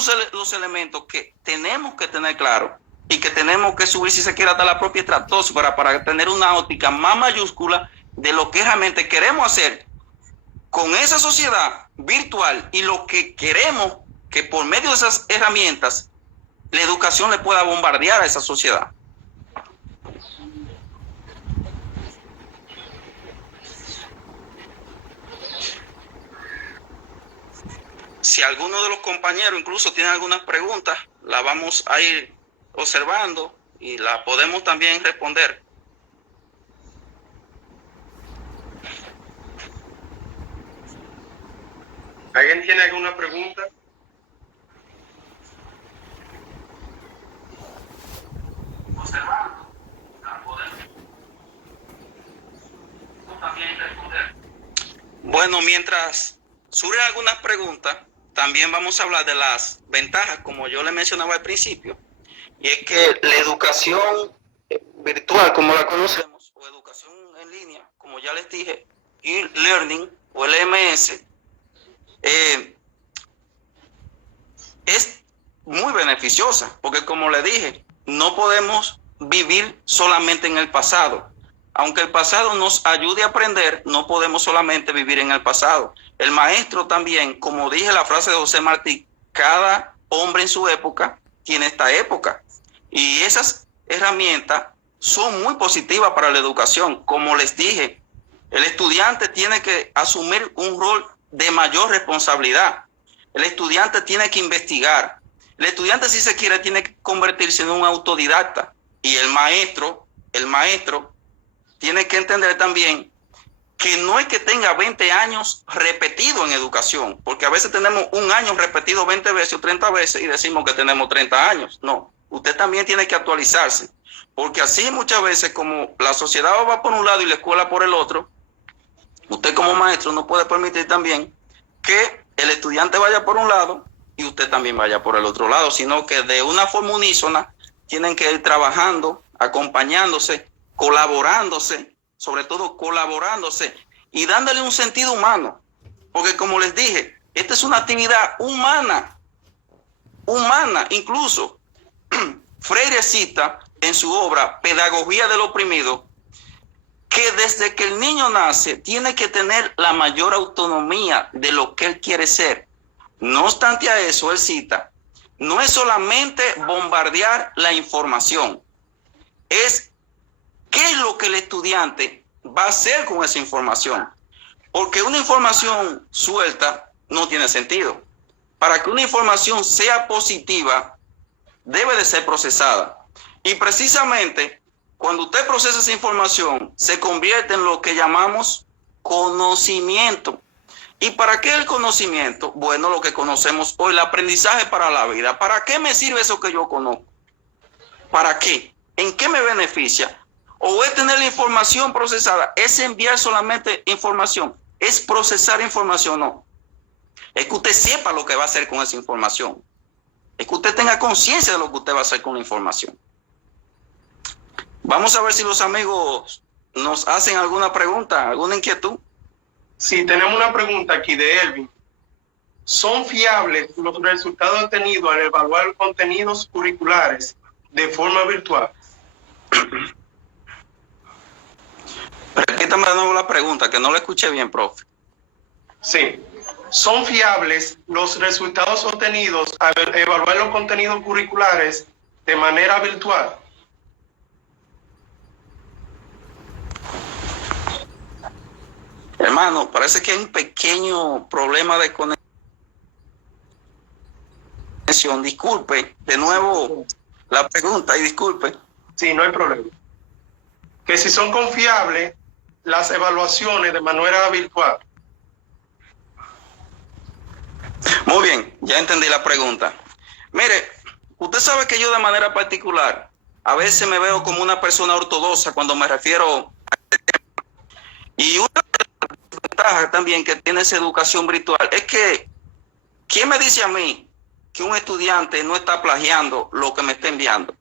son los elementos que tenemos que tener claro y que tenemos que subir, si se quiere, hasta la propia estratosfera para tener una óptica más mayúscula de lo que realmente queremos hacer con esa sociedad virtual y lo que queremos que por medio de esas herramientas la educación le pueda bombardear a esa sociedad. Si alguno de los compañeros incluso tiene algunas preguntas, las vamos a ir observando y las podemos también responder. ¿Alguien tiene alguna pregunta? Observando, las podemos también responder. Bueno, mientras surgen algunas preguntas, también vamos a hablar de las ventajas, como yo le mencionaba al principio, y es que la educación virtual, como la conocemos, o educación en línea, como ya les dije, e-learning o LMS, es muy beneficiosa, porque como le dije, no podemos vivir solamente en el pasado. Aunque el pasado nos ayude a aprender, no podemos solamente vivir en el pasado. El maestro también, como dije la frase de José Martí, cada hombre en su época tiene esta época. Y esas herramientas son muy positivas para la educación. Como les dije, el estudiante tiene que asumir un rol de mayor responsabilidad. El estudiante tiene que investigar. El estudiante, si se quiere, tiene que convertirse en un autodidacta. Y el maestro tiene que entender también que no es que tenga 20 años repetido en educación, porque a veces tenemos un año repetido 20 veces o 30 veces y decimos que tenemos 30 años. No, usted también tiene que actualizarse, porque así muchas veces como la sociedad va por un lado y la escuela por el otro, usted como maestro no puede permitir también que el estudiante vaya por un lado y usted también vaya por el otro lado, sino que de una forma unísona tienen que ir trabajando, acompañándose, colaborándose, sobre todo colaborándose y dándole un sentido humano, porque como les dije, esta es una actividad humana, incluso Freire cita en su obra Pedagogía del Oprimido que desde que el niño nace tiene que tener la mayor autonomía de lo que él quiere ser. No obstante a eso, él cita, no es solamente bombardear la información, es qué es lo que el estudiante va a hacer con esa información. Porque una información suelta no tiene sentido. Para que una información sea positiva, debe de ser procesada. Y precisamente, cuando usted procesa esa información, se convierte en lo que llamamos conocimiento. ¿Y para qué el conocimiento? Bueno, lo que conocemos hoy, el aprendizaje para la vida. ¿Para qué me sirve eso que yo conozco? ¿Para qué? ¿En qué me beneficia? ¿O es tener la información procesada? ¿Es enviar solamente información? ¿Es procesar información? No. Es que usted sepa lo que va a hacer con esa información. Es que usted tenga conciencia de lo que usted va a hacer con la información. Vamos a ver si los amigos nos hacen alguna pregunta, alguna inquietud. Sí, tenemos una pregunta aquí de Elvin. ¿Son fiables los resultados obtenidos al evaluar contenidos curriculares de forma virtual? Repítame de nuevo la pregunta, que no la escuché bien, profe. Sí. ¿Son fiables los resultados obtenidos al evaluar los contenidos curriculares de manera virtual? Hermano, parece que hay un pequeño problema de conexión. Disculpe, de nuevo la pregunta y disculpe. Sí, no hay problema. Que si son confiables las evaluaciones de manera virtual. Muy bien, ya entendí la pregunta. Mire, usted sabe que yo de manera particular a veces me veo como una persona ortodoxa cuando me refiero a este tema. Y una ventaja también que tiene esa educación virtual es que, ¿quién me dice a mí que un estudiante no está plagiando lo que me está enviando?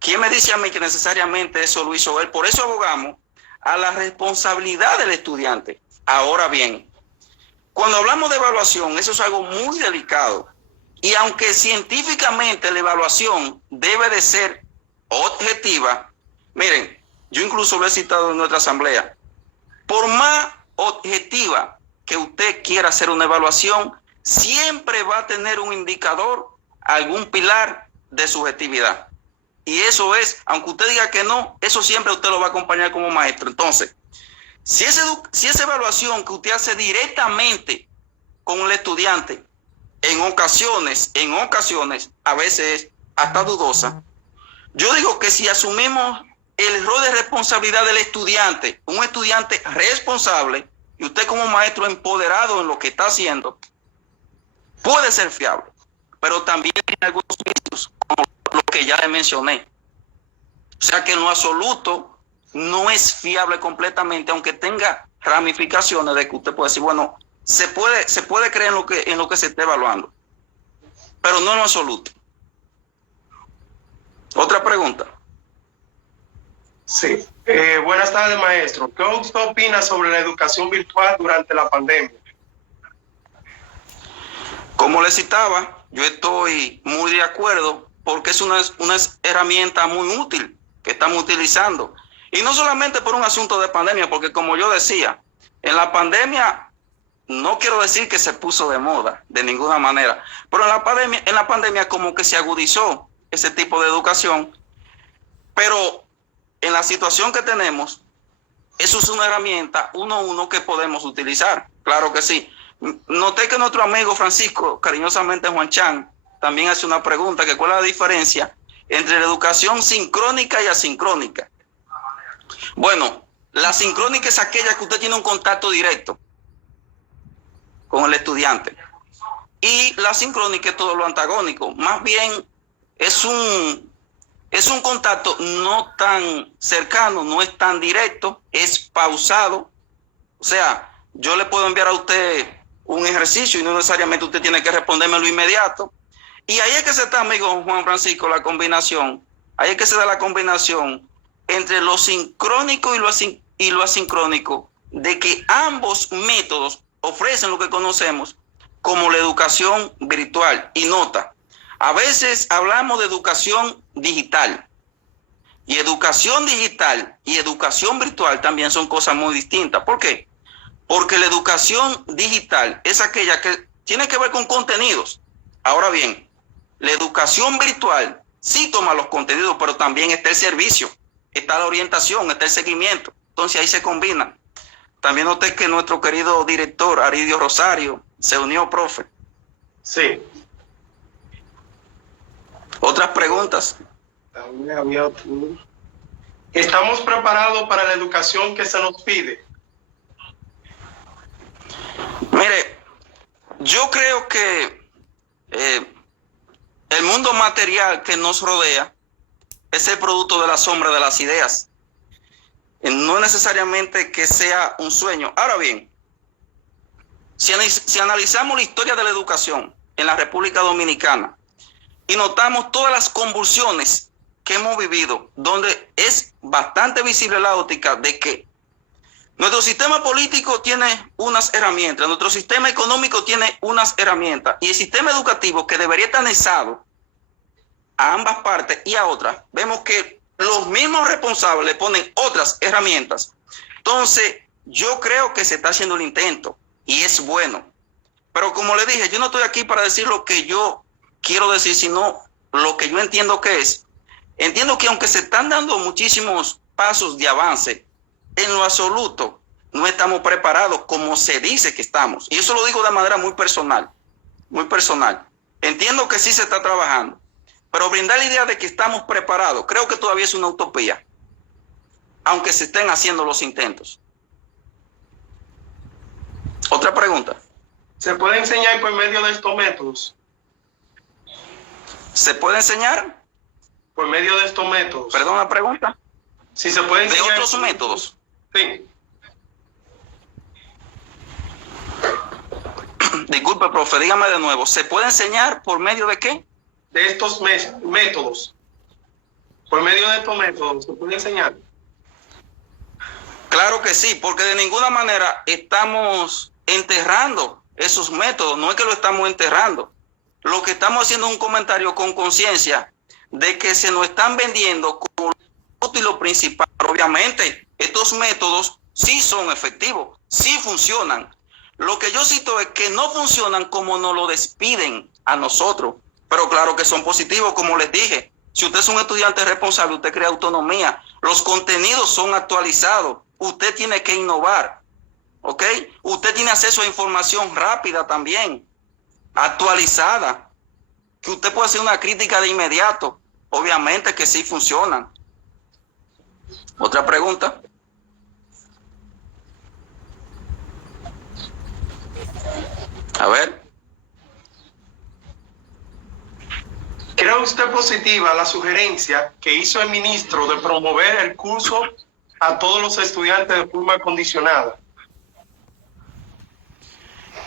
¿Quién me dice a mí que necesariamente eso lo hizo él? Por eso abogamos a la responsabilidad del estudiante. Ahora bien, cuando hablamos de evaluación, eso es algo muy delicado. Y aunque científicamente la evaluación debe de ser objetiva, miren, yo incluso lo he citado en nuestra asamblea, por más objetiva que usted quiera hacer una evaluación, siempre va a tener un indicador, algún pilar de subjetividad. Y eso es, aunque usted diga que no, eso siempre usted lo va a acompañar como maestro. Entonces, si esa evaluación que usted hace directamente con el estudiante, en ocasiones, a veces hasta dudosa, yo digo que si asumimos el rol de responsabilidad del estudiante, un estudiante responsable, y usted como maestro empoderado en lo que está haciendo, puede ser fiable, pero también tiene algunos vicios, como lo que ya le mencioné. O sea que en lo absoluto no es fiable completamente, aunque tenga ramificaciones de que usted puede decir, bueno, se puede creer en lo que se esté evaluando, pero no en lo absoluto. Otra pregunta. Sí. Buenas tardes, maestro. ¿Qué usted opina sobre la educación virtual durante la pandemia? Como le citaba, yo estoy muy de acuerdo porque es una herramienta muy útil que estamos utilizando. Y no solamente por un asunto de pandemia, porque como yo decía, en la pandemia, no quiero decir que se puso de moda de ninguna manera, pero en la pandemia como que se agudizó ese tipo de educación, pero en la situación que tenemos, eso es una herramienta uno que podemos utilizar, claro que sí. Noté que nuestro amigo Francisco, cariñosamente Juan Chan, también hace una pregunta, que cuál es la diferencia entre la educación sincrónica y asincrónica. Bueno, la sincrónica es aquella que usted tiene un contacto directo con el estudiante. Y la sincrónica es todo lo antagónico. Más bien es un contacto no tan cercano, no es tan directo, es pausado. O sea, yo le puedo enviar a usted un ejercicio y no necesariamente usted tiene que responderme lo inmediato. Y ahí es que se está, amigo Juan Francisco, la combinación. Ahí es que se da la combinación entre lo sincrónico y lo asincrónico, de que ambos métodos ofrecen lo que conocemos como la educación virtual. Y nota, a veces hablamos de educación digital. Y educación digital y educación virtual también son cosas muy distintas. ¿Por qué? Porque la educación digital es aquella que tiene que ver con contenidos. Ahora bien, la educación virtual sí toma los contenidos, pero también está el servicio, está la orientación, está el seguimiento. Entonces ahí se combinan. También noté que nuestro querido director, Aridio Rosario, se unió, profe. Sí. ¿Otras preguntas? ¿Estamos preparados para la educación que se nos pide? Mire, yo creo que el mundo material que nos rodea es el producto de la sombra de las ideas. No necesariamente que sea un sueño. Ahora bien, si analizamos la historia de la educación en la República Dominicana y notamos todas las convulsiones que hemos vivido, donde es bastante visible la óptica de que nuestro sistema político tiene unas herramientas, nuestro sistema económico tiene unas herramientas, y el sistema educativo, que debería estar anexado a ambas partes y a otras, vemos que los mismos responsables le ponen otras herramientas. Entonces, yo creo que se está haciendo el intento y es bueno. Pero como le dije, yo no estoy aquí para decir lo que yo quiero decir, sino lo que yo entiendo que es. Entiendo que aunque se están dando muchísimos pasos de avance, en lo absoluto no estamos preparados como se dice que estamos. Y eso lo digo de manera muy personal, muy personal. Entiendo que sí se está trabajando, pero brindar la idea de que estamos preparados, creo que todavía es una utopía, aunque se estén haciendo los intentos. Otra pregunta. ¿Se puede enseñar por medio de estos métodos? ¿Se puede enseñar? Por medio de estos métodos. Perdón, la pregunta. Si se puede enseñar. ¿De otros métodos? Sí. Disculpe, profe, dígame de nuevo. ¿Se puede enseñar por medio de qué? De estos métodos. Por medio de estos métodos, ¿se puede enseñar? Claro que sí, porque de ninguna manera estamos enterrando esos métodos. No es que lo estamos enterrando. lo que estamos haciendo es un comentario con conciencia de que se nos están vendiendo como lo útil y lo principal. Obviamente, estos métodos sí son efectivos, sí funcionan. Lo que yo cito es que no funcionan como nos lo despiden a nosotros, pero claro que son positivos, como les dije. Si usted es un estudiante responsable, usted crea autonomía, los contenidos son actualizados, usted tiene que innovar, ¿ok? Usted tiene acceso a información rápida también, actualizada, que usted puede hacer una crítica de inmediato. Obviamente que sí funcionan. ¿Otra pregunta? A ver. ¿Cree usted positiva la sugerencia que hizo el ministro de promover el curso a todos los estudiantes de forma condicionada?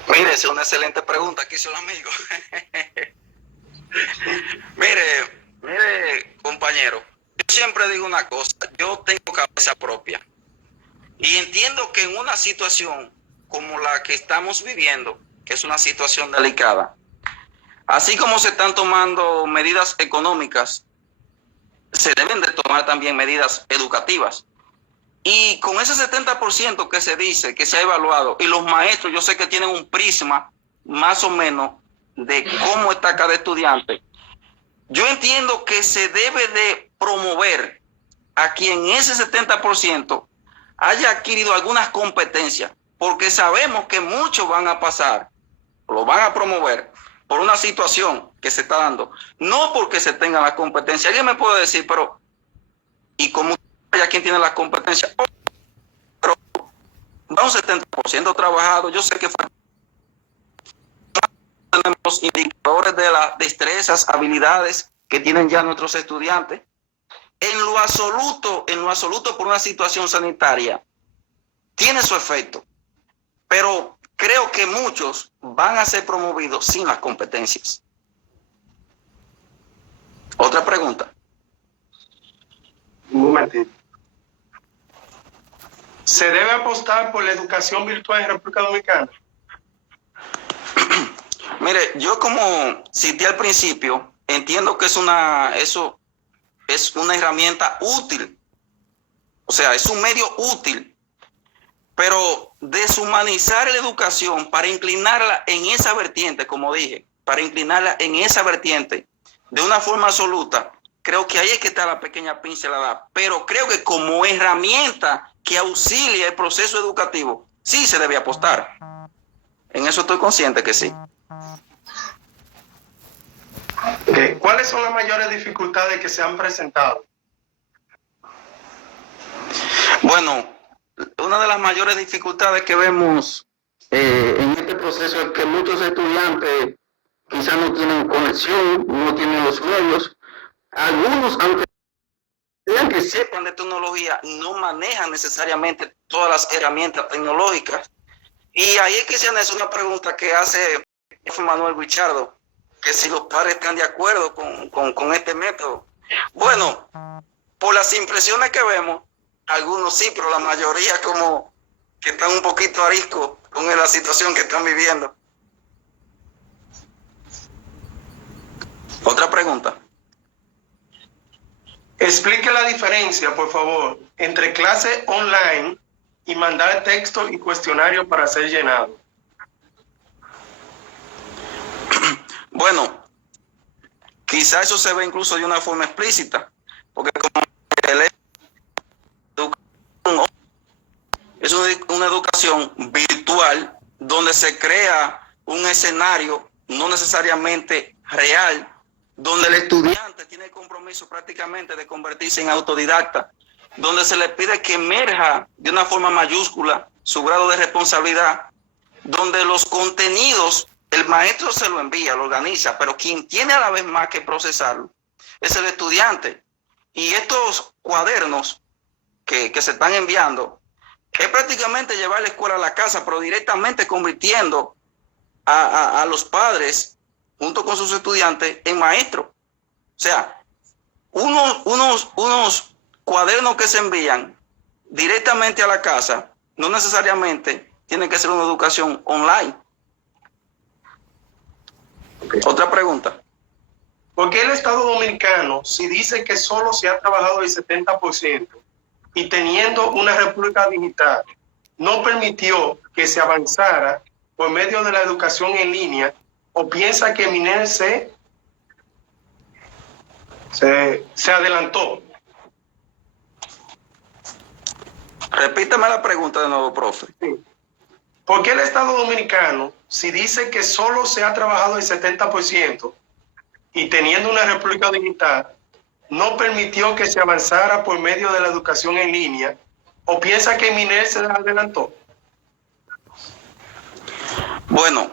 Mire, es una excelente pregunta que hizo el amigo. mire, compañero, yo siempre digo una cosa, yo tengo cabeza propia y entiendo que en una situación como la que estamos viviendo, que es una situación delicada, así como se están tomando medidas económicas, se deben de tomar también medidas educativas. Y con ese 70% que se dice, que se ha evaluado, y los maestros yo sé que tienen un prisma más o menos de cómo está cada estudiante, yo entiendo que se debe de promover a quien ese 70% haya adquirido algunas competencias, porque sabemos que muchos van a pasar, lo van a promover por una situación que se está dando, no porque se tengan las competencias. Alguien me puede decir, pero ¿y cómo ya quién tiene las competencias? Pero va un 70% trabajado. Yo sé que tenemos indicadores de las destrezas, habilidades que tienen ya nuestros estudiantes. En lo absoluto por una situación sanitaria, tiene su efecto, pero creo que muchos van a ser promovidos sin las competencias. Otra pregunta. Un momentito. ¿Se debe apostar por la educación virtual en República Dominicana? Mire, yo como cité al principio, entiendo que eso es una herramienta útil. O sea, es un medio útil, pero deshumanizar la educación para inclinarla en esa vertiente, como dije, para inclinarla en esa vertiente de una forma absoluta, creo que ahí es que está la pequeña pincelada. Pero creo que como herramienta que auxilia el proceso educativo, sí se debe apostar. En eso estoy consciente que sí. Okay. ¿Cuáles son las mayores dificultades que se han presentado? Bueno, una de las mayores dificultades que vemos en este proceso es que muchos estudiantes quizás no tienen conexión, no tienen los medios. Algunos, aunque sepan de tecnología, no manejan necesariamente todas las herramientas tecnológicas. Y ahí es que se hace una pregunta que hace Manuel Guichardo, que si los padres están de acuerdo con este método. Bueno, por las impresiones que vemos, algunos sí, pero la mayoría como que están un poquito ariscos con la situación que están viviendo. Otra pregunta. Explique la diferencia, por favor, entre clase online y mandar texto y cuestionario para ser llenado. Bueno, quizá eso se ve incluso de una forma explícita, porque como es una educación virtual donde se crea un escenario no necesariamente real, donde el estudiante tiene el compromiso prácticamente de convertirse en autodidacta, donde se le pide que emerja de una forma mayúscula su grado de responsabilidad, donde los contenidos el maestro se lo envía, lo organiza, pero quien tiene a la vez más que procesarlo es el estudiante. Y estos cuadernos que se están enviando es prácticamente llevar la escuela a la casa, pero directamente convirtiendo a los padres junto con sus estudiantes en maestros. O sea, unos cuadernos que se envían directamente a la casa no necesariamente tienen que ser una educación online. Okay. Otra pregunta. ¿Por qué el Estado Dominicano, si dice que solo se ha trabajado el 70% y teniendo una república digital, no permitió que se avanzara por medio de la educación en línea, o piensa que MINER se adelantó? Repítame la pregunta de nuevo, profe. Sí. ¿Por qué el Estado Dominicano, si dice que solo se ha trabajado el 70% y teniendo una república digital, no permitió que se avanzara por medio de la educación en línea, o piensa que MINER se adelantó? Bueno,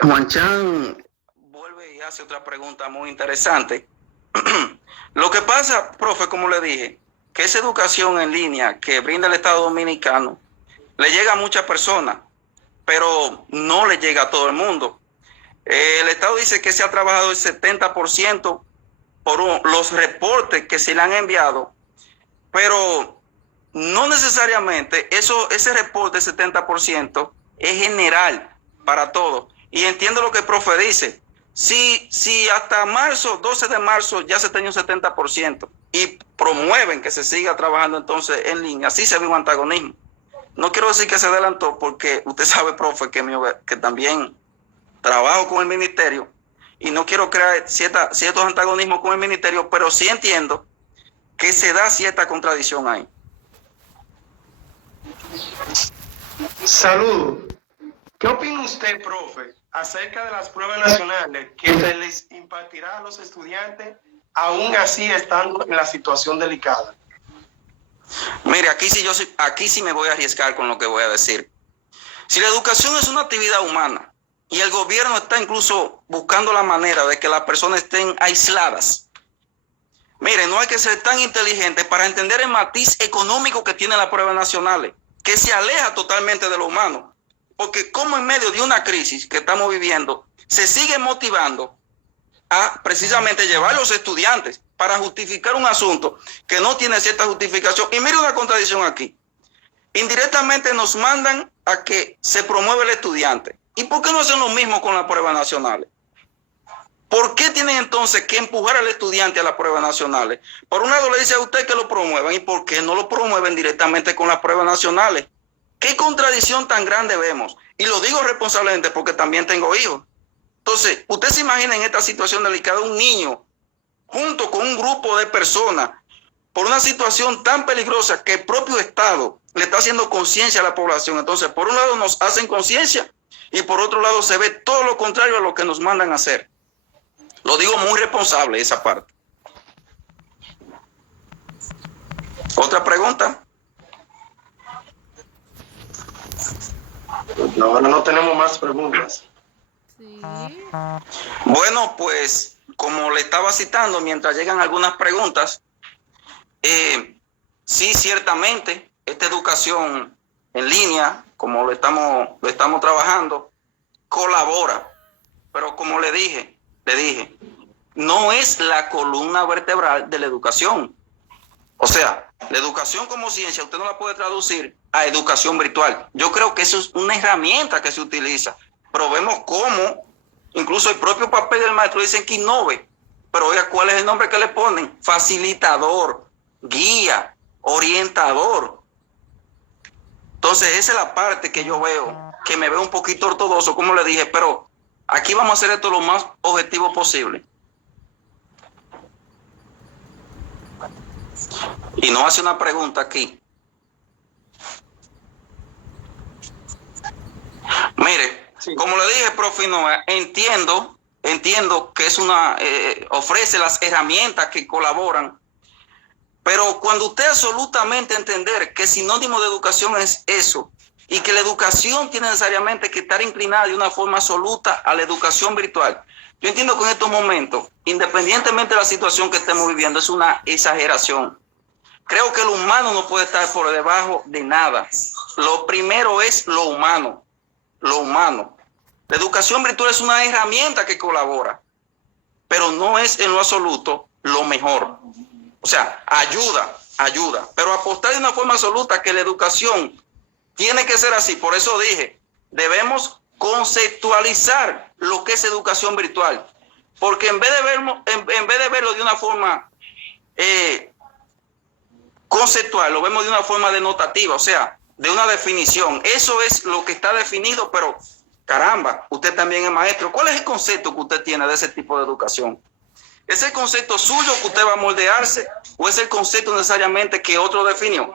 Juan Chan vuelve y hace otra pregunta muy interesante. Lo que pasa, profe, como le dije, que esa educación en línea que brinda el Estado Dominicano le llega a muchas personas, pero no le llega a todo el mundo. El Estado dice que se ha trabajado el 70% por los reportes que se le han enviado, pero no necesariamente ese reporte del 70% es general para todos. Y entiendo lo que el profe dice. Si hasta marzo, 12 de marzo, ya se tenía un 70% y promueven que se siga trabajando entonces en línea, así se ve un antagonismo. No quiero decir que se adelantó, porque usted sabe, profe, que también trabajo con el ministerio y no quiero crear ciertos antagonismos con el ministerio, pero sí entiendo que se da cierta contradicción ahí. Saludos. ¿Qué opina usted, profe, acerca de las pruebas nacionales que se les impartirá a los estudiantes, aún así estando en la situación delicada? Mire, aquí sí me voy a arriesgar con lo que voy a decir. Si la educación es una actividad humana y el gobierno está incluso buscando la manera de que las personas estén aisladas, mire, no hay que ser tan inteligente para entender el matiz económico que tienen las pruebas nacionales, que se aleja totalmente de lo humano. Porque como en medio de una crisis que estamos viviendo, se sigue motivando a precisamente llevar a los estudiantes para justificar un asunto que no tiene cierta justificación. Y mire una contradicción aquí. Indirectamente nos mandan a que se promueva el estudiante. ¿Y por qué no hacen lo mismo con las pruebas nacionales? ¿Por qué tienen entonces que empujar al estudiante a las pruebas nacionales? Por un lado le dice a usted que lo promuevan, ¿y por qué no lo promueven directamente con las pruebas nacionales? ¿Qué contradicción tan grande vemos? Y lo digo responsablemente porque también tengo hijos. Entonces, usted se imagina en esta situación delicada un niño junto con un grupo de personas por una situación tan peligrosa que el propio Estado le está haciendo conciencia a la población. Entonces, por un lado nos hacen conciencia y por otro lado se ve todo lo contrario a lo que nos mandan a hacer. Lo digo muy responsable esa parte. ¿Otra pregunta? Ahora no tenemos más preguntas. Sí. Bueno, pues como le estaba citando, mientras llegan algunas preguntas, sí, ciertamente, esta educación en línea, como lo estamos trabajando, colabora. Pero como le dije, no es la columna vertebral de la educación. O sea, la educación como ciencia, usted no la puede traducir a educación virtual. Yo creo que eso es una herramienta que se utiliza, pero vemos cómo incluso el propio papel del maestro dicen que innove. Pero oiga, ¿cuál es el nombre que le ponen? Facilitador, guía, orientador. Entonces esa es la parte que yo veo, que me veo un poquito ortodoxo, como le dije, pero aquí vamos a hacer esto lo más objetivo posible. Y no hace una pregunta aquí. Mire, sí. Como le dije, profe Noa, entiendo que es ofrece las herramientas que colaboran, pero cuando usted absolutamente entender que sinónimo de educación es eso, y que la educación tiene necesariamente que estar inclinada de una forma absoluta a la educación virtual, yo entiendo que en estos momentos, independientemente de la situación que estemos viviendo, es una exageración. Creo que lo humano no puede estar por debajo de nada. Lo primero es lo humano. Lo humano. La educación virtual es una herramienta que colabora, pero no es en lo absoluto lo mejor. O sea, ayuda, pero apostar de una forma absoluta que la educación tiene que ser así. Por eso dije, debemos conceptualizar lo que es educación virtual. Porque en vez de verlo de una forma conceptual, lo vemos de una forma denotativa, o sea, de una definición. Eso es lo que está definido, pero caramba, usted también es maestro. ¿Cuál es el concepto que usted tiene de ese tipo de educación? ¿Es el concepto suyo que usted va a moldearse o es el concepto necesariamente que otro definió?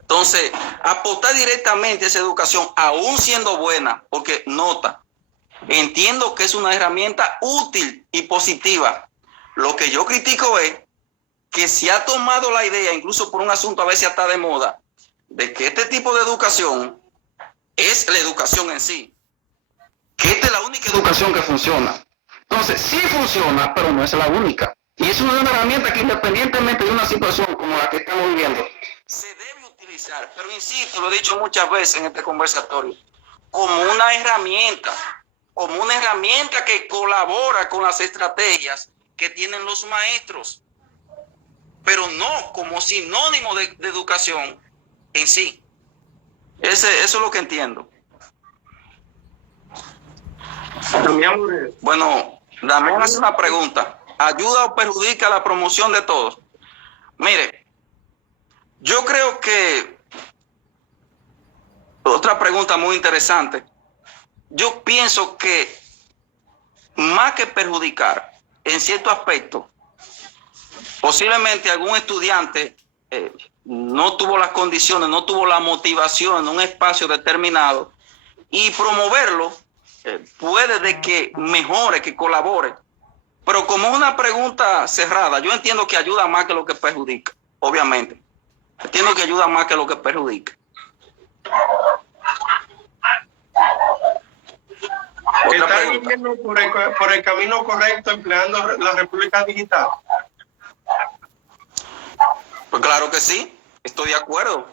Entonces, apostar directamente a esa educación, aún siendo buena, porque nota, entiendo que es una herramienta útil y positiva. Lo que yo critico es que se ha tomado la idea, incluso por un asunto a veces hasta de moda, de que este tipo de educación es la educación en sí, que esta es la única educación que funciona. Entonces, sí funciona, pero no es la única. Y es una herramienta que independientemente de una situación como la que estamos viviendo, se debe utilizar, pero insisto, lo he dicho muchas veces en este conversatorio, como una herramienta que colabora con las estrategias que tienen los maestros, pero no como sinónimo de educación en sí. Eso es lo que entiendo. Bueno, Damián hace una pregunta. ¿Ayuda o perjudica la promoción de todos? Mire, yo creo que otra pregunta muy interesante. Yo pienso que más que perjudicar, en cierto aspecto, posiblemente algún estudiante no tuvo las condiciones, no tuvo la motivación en un espacio determinado y promoverlo puede de que mejore, que colabore. Pero como es una pregunta cerrada, yo entiendo que ayuda más que lo que perjudica, obviamente. Entiendo que ayuda más que lo que perjudica. ¿Están yendo por el camino correcto empleando la República Digital? Pues claro que sí, estoy de acuerdo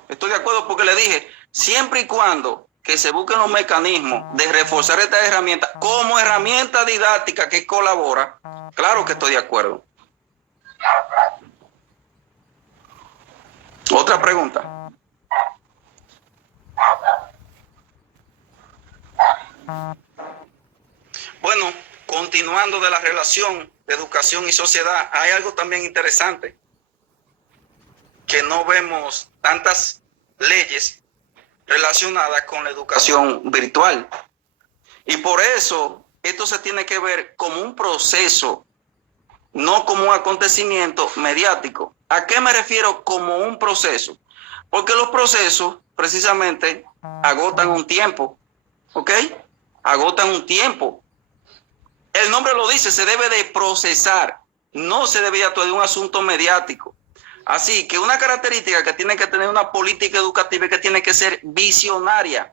porque le dije, siempre y cuando que se busquen los mecanismos de reforzar esta herramienta como herramienta didáctica que colabora, claro que estoy de acuerdo. Otra pregunta. Bueno, continuando de la relación de educación y sociedad, hay algo también interesante, que no vemos tantas leyes relacionadas con la educación virtual. Y por eso esto se tiene que ver como un proceso, no como un acontecimiento mediático. ¿A qué me refiero como un proceso? Porque los procesos precisamente agotan un tiempo, ¿ok? Agotan un tiempo. El nombre lo dice, se debe de procesar, no se debe actuar de un asunto mediático. Así que una característica que tiene que tener una política educativa es que tiene que ser visionaria.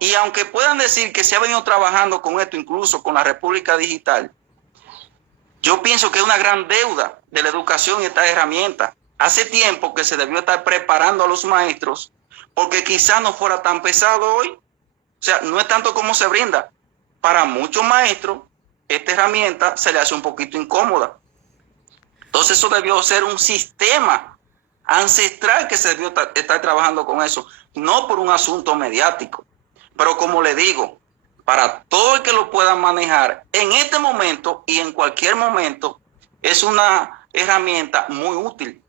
Y aunque puedan decir que se ha venido trabajando con esto, incluso con la República Digital, yo pienso que es una gran deuda de la educación y esta herramienta. Hace tiempo que se debió estar preparando a los maestros, porque quizás no fuera tan pesado hoy. O sea, no es tanto como se brinda. Para muchos maestros, esta herramienta se le hace un poquito incómoda. Entonces eso debió ser un sistema ancestral que se debió estar trabajando con eso, no por un asunto mediático. Pero como le digo, para todo el que lo pueda manejar en este momento y en cualquier momento, es una herramienta muy útil.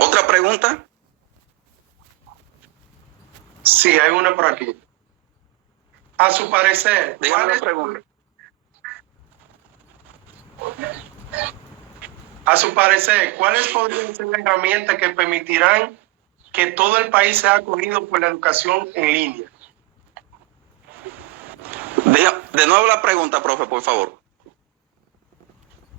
¿Otra pregunta? Sí, hay una por aquí. A su parecer, ¿cuáles podrían ser las herramientas que permitirán que todo el país sea acogido por la educación en línea? De nuevo la pregunta, profe, por favor.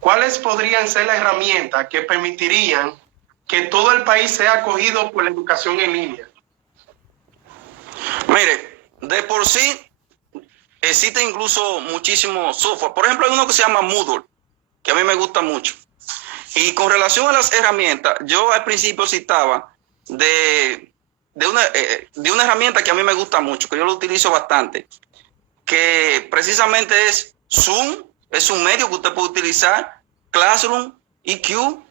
¿Cuáles podrían ser las herramientas que permitirían que todo el país sea acogido por la educación en línea? Mire, de por sí existe incluso muchísimo software. Por ejemplo, hay uno que se llama Moodle, que a mí me gusta mucho. Y con relación a las herramientas, yo al principio citaba de una herramienta que a mí me gusta mucho, que yo lo utilizo bastante, que precisamente es Zoom, es un medio que usted puede utilizar, Classroom, EQ,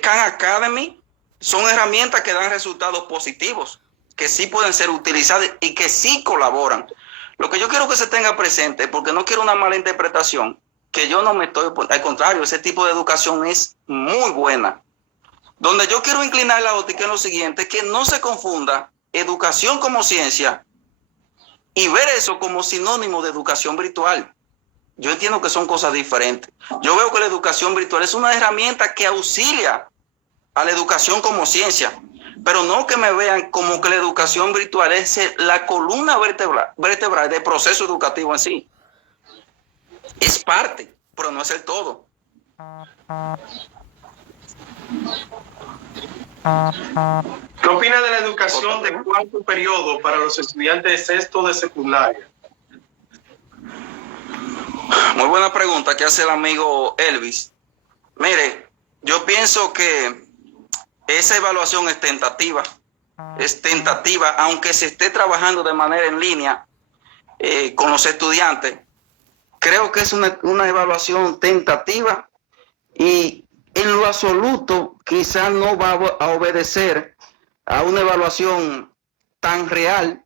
Khan Academy, son herramientas que dan resultados positivos, que sí pueden ser utilizadas y que sí colaboran. Lo que yo quiero que se tenga presente, porque no quiero una mala interpretación, que yo no me estoy, al contrario, ese tipo de educación es muy buena. Donde yo quiero inclinar la óptica en lo siguiente, que no se confunda educación como ciencia y ver eso como sinónimo de educación virtual. Yo entiendo que son cosas diferentes. Yo veo que la educación virtual es una herramienta que auxilia a la educación como ciencia, pero no que me vean como que la educación virtual es la columna vertebral del proceso educativo en sí. Es parte, pero no es el todo. ¿Qué opina de la educación de cuarto periodo para los estudiantes de sexto de secundaria? Muy buena pregunta que hace el amigo Elvis. Mire, yo pienso que esa evaluación es tentativa, aunque se esté trabajando de manera en línea con los estudiantes. Creo que es una evaluación tentativa y en lo absoluto quizás no va a obedecer a una evaluación tan real,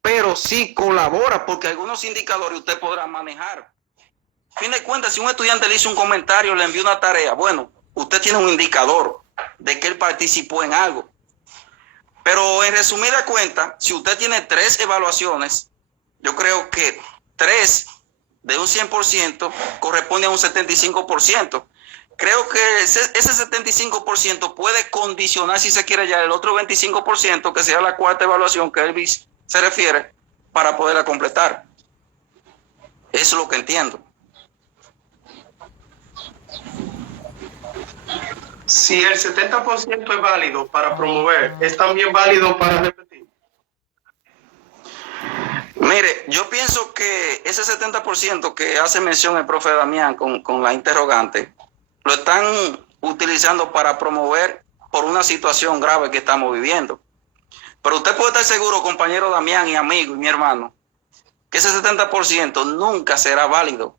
pero sí colabora porque algunos indicadores usted podrá manejar. A fin de cuentas, si un estudiante le hizo un comentario, le envió una tarea, bueno, usted tiene un indicador de que él participó en algo. Pero en resumida cuenta, si usted tiene 3 evaluaciones, yo creo que 3 de un 100% corresponde a un 75%. Creo que ese 75% puede condicionar, si se quiere, ya el otro 25%, que sea la cuarta evaluación que Elvis se refiere, para poderla completar. Eso es lo que entiendo. Si el 70% es válido para promover, ¿es también válido para repetir? Mire, yo pienso que ese 70% que hace mención el profe Damián con la interrogante, lo están utilizando para promover por una situación grave que estamos viviendo. Pero usted puede estar seguro, compañero Damián y amigo y mi hermano, que ese 70% nunca será válido